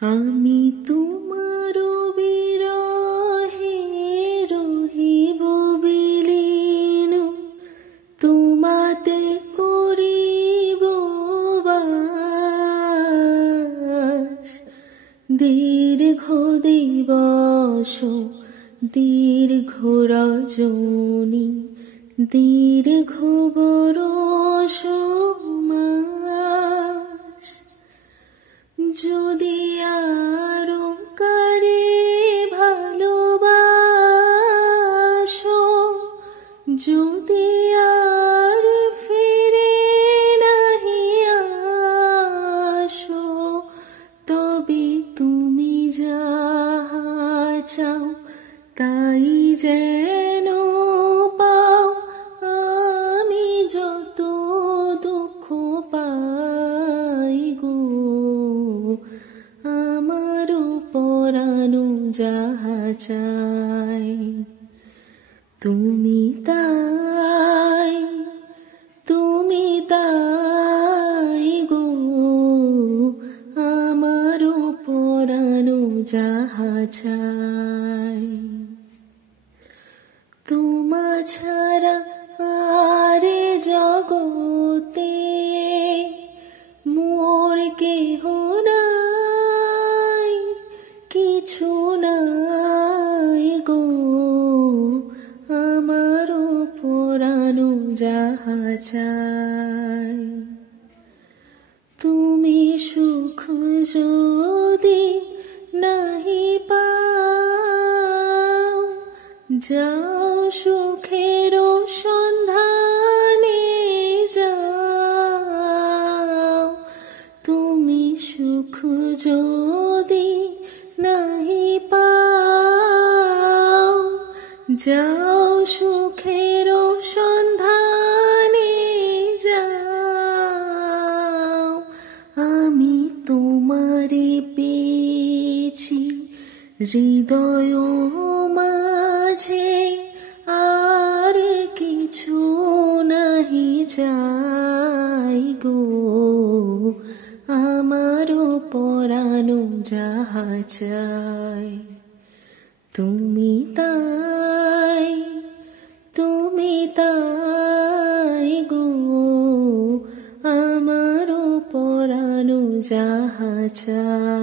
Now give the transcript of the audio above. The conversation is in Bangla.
আমি তোমার বিরহে রহিব বিলীন, তোমাতে করিব বাস। দীর্ঘ দিবস দীর্ঘ রজনী, দীর্ঘ বরষ মাস। যদি আরো কারে ভালোবাসো, যদি আর ফিরে নাহি আসো, তবে তুমি যাহা চাও তাই যেন পাও। আমি যত দুঃখ পাই গো, আমারও পরানো যাহা চাই, তুমি তাই, তুমি তাই গো। আমারও পরানো যাহা চাই, তোমা ছাড়া আর জগতে মোর কেহ নাই, কিছু নাই গো। আমারও পরানো যাহা চাই, তুমি সুখ যদি নাহি পাও, যাও সুখের সন্ধানে যাও। তুমি সুখ যদি নাহি পাও, যাও সুখের সন্ধানে যাও। আমি তোমারে পেয়েছি হৃদয় মাঝে, আর কিছু নাহি চাই গো। আমারও পরানো যাহা চাই, তুমি তাই, তুমি তাই গো। আমারও পরানো যাহা চাই।